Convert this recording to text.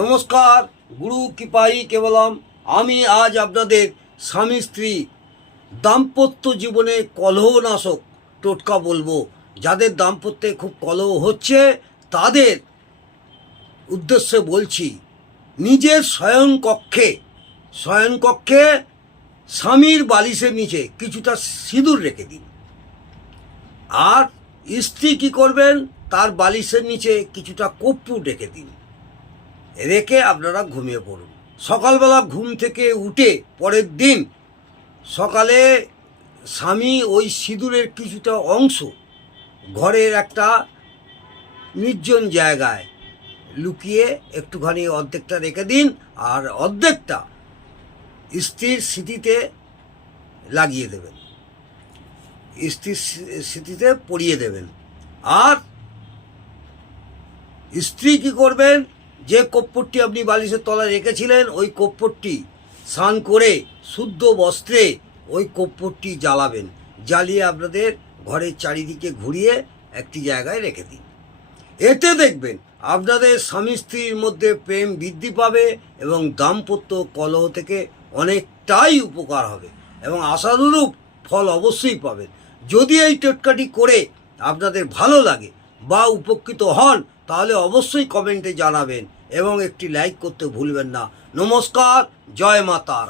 নমস্কার, গুরু কৃপাই কেবলম। আমি আজ আপনাদের স্বামী স্ত্রী দাম্পত্য জীবনে কলহনাশক টোটকা বলবো। যাদের দাম্পত্যে খুব কলহ হচ্ছে তাদের উদ্দেশ্যে বলছি, নিজের শয়নকক্ষে স্বামীর বালিশের নিচে কিছুটা সিঁদুর রেখে দিন। আর স্ত্রী কী করবেন, তার বালিশের নিচে কিছুটা কর্পূর রেখে দিন। রেখে আপনারা ঘুমিয়ে পড়ুন। সকালবেলা ঘুম থেকে উঠে পরের দিন সকালে স্বামী ওই সিঁদুরের কিছুটা অংশ ঘরের একটা নির্জন জায়গায় লুকিয়ে একটুখানি অর্ধেকটা রেখে দিন, আর অর্ধেকটা স্ত্রীর স্মৃতিতে লাগিয়ে দেবেন, স্ত্রীর স্মৃতিতে পরিয়ে দেবেন। আর স্ত্রী কী করবেন, যে কর্পূরটি আপনি বালিশের তলায় রেখেছিলেন ওই কর্পূরটি স্নান করে শুদ্ধ বস্ত্রে ওই কর্পূরটি জ্বালাবেন। জ্বালিয়ে আপনাদের ঘরের চারিদিকে ঘুরিয়ে একটি জায়গায় রেখে দিন। এতে দেখবেন আপনাদের স্বামী স্ত্রীর মধ্যে প্রেম বৃদ্ধি পাবে এবং দাম্পত্য কলহ থেকে অনেকটাই উপকার হবে এবং আশানুরূপ ফল অবশ্যই পাবেন। যদি এই টোটকাটি করে আপনাদের ভালো লাগে বা উপকৃত হন তাহলে অবশ্যই কমেন্টে জানাবেন এবং একটি লাইক করতে ভুলবেন না। নমস্কার, জয় মা তারা।